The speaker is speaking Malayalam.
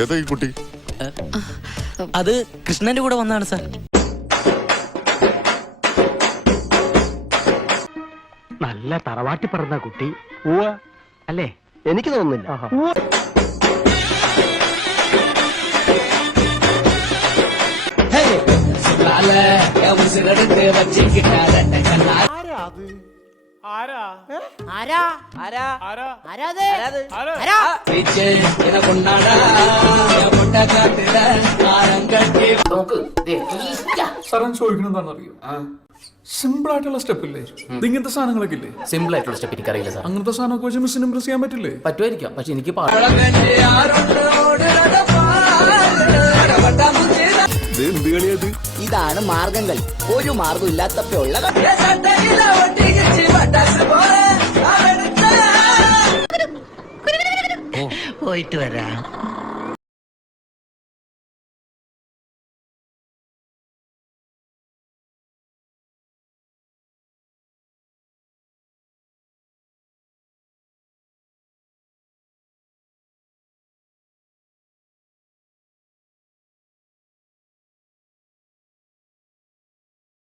ഏതാ ഈ കുട്ടി? അത് കൃഷ്ണന്റെ കൂടെ വന്നാണ് സാർ. നല്ല തറവാട്ടി പറഞ്ഞ കുട്ടി. അല്ലേ? എനിക്ക് തോന്നുന്നില്ല. സാറൻ ചോദിക്കണം എന്താണെന്നറിയോ? സിമ്പിൾ ആയിട്ടുള്ള സ്റ്റെപ്പ് ഇല്ലേ? ഇങ്ങനത്തെ സാധനങ്ങളൊക്കെ ഇല്ലേ? സിമ്പിൾ ആയിട്ടുള്ള സ്റ്റെപ്പ് എനിക്കറിയില്ല സാർ അങ്ങനത്തെ സാധനമൊക്കെ വെച്ച് മിസ്സിന് ഇംപ്രസ് ചെയ്യാൻ പറ്റില്ലേ? പറ്റുമായിരിക്കാം പക്ഷെ എനിക്ക് പാ- ഇത് എന്ത് കളിയത് ഇതാണ് മാർഗങ്ങൾ. ഒരു മാർഗം ഇല്ലാത്തപ്പോഴുള്ള പോയിട്ട് വരാം.